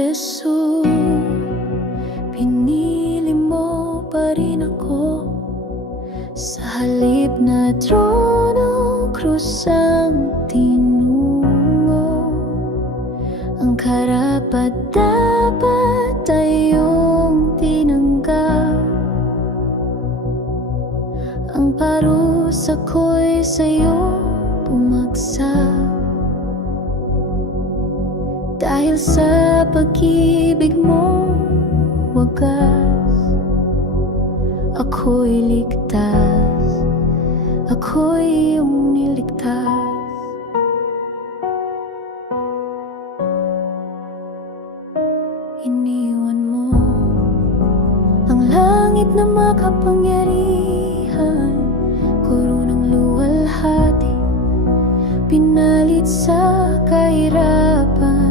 Jesus, pinili mo pa rin ako. Sa halip na trono, krus ang tinungo. Ang karapat-dapat ay iyong tinanggap. Ang parusa ko'y sa'yo bumagsak. Dahil sa pag-ibig mong wagas, ako'y ligtas, ako'y iyong niligtas. Iniwan mo ang langit na makapangyarihan, koronang luwalhati, pinalit sa kahirapan.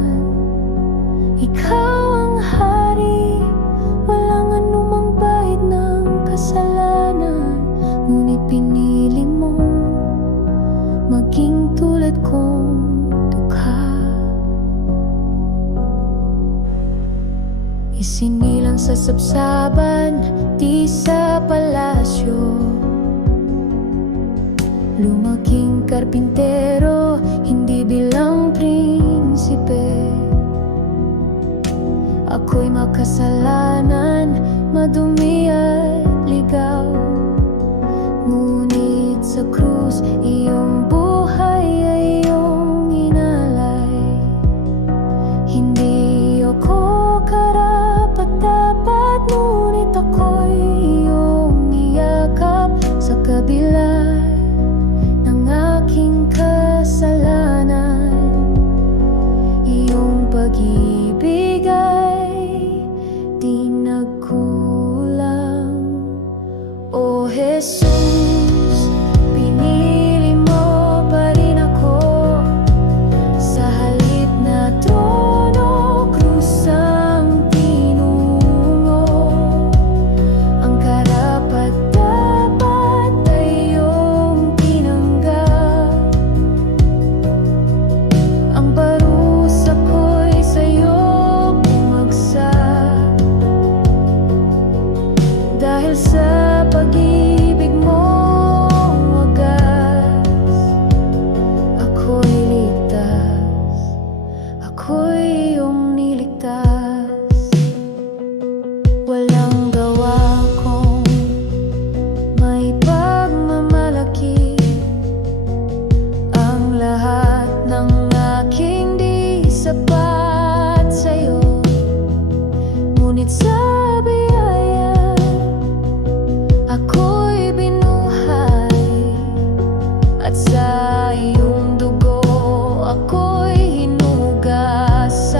Ikaw ang hari, walang anumang bahid ng kasalanan. Ngunit pinili mo maging tulad kong dukha. Isinilang sa sabsaban, di sa palasyo. Lumaking karpintero, hindi bilang prinsipe. Ako'y makasalanan, madumi at ligaw. Ngunit sa krus, iyong buhay ay iyong inalay. Hindi ako karapat-dapat, ngunit ako'y iyong niyakap. Sa kabila ng aking kasalanan, iyong pag-ibig ay di nagkulang. O Jesus, pinili mo pa rin ako. Sa halip na trono, krus ang tinungo. Ang karapat-dapat ay iyong tinanggap. Ang parusa ko'y sa'yo bumagsak. Dahil sa pag-ibig mo wagas, ako'y ligtas, ako'y iyong niligtas. Walang gawa kong may pagmamalaki. Ang lahat ng aking di sapat sa'yo. Ngunit sa biyaya, ako'y binuhay. At sa iyong dugo, ako'y hinugasan.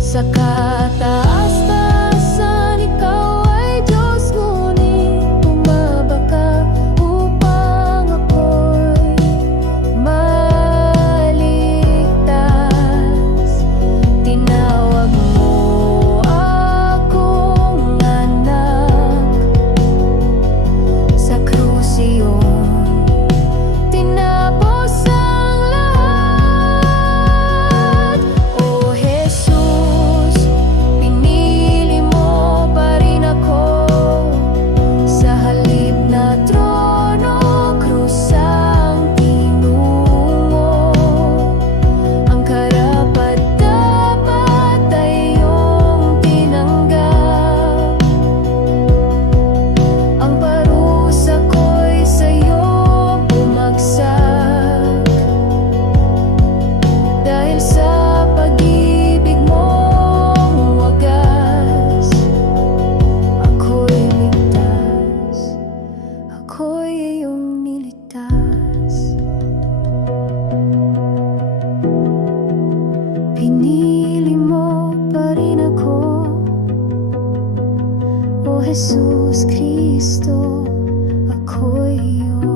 Sa kataas-taasan, ikaw ay Diyos, ngunit bumaba ka upang ako'y maligtas. Tinawag mo akong anak. Sa krus iyong tinapos ang lahat. O Jesus, pinili mo pa rin ako. Sa halip na trono, krus ang tinungo. Ang karapat-dapat ay iyong tinanggap. Ang parusa ko'y sa'yo bumagsak. Dahil sa pag-ibig mong wagas, ako'y ligtas, ako'y iyong niligtas. Pinili mo pa rin ako. O Jesus Cristo, ako'y iyong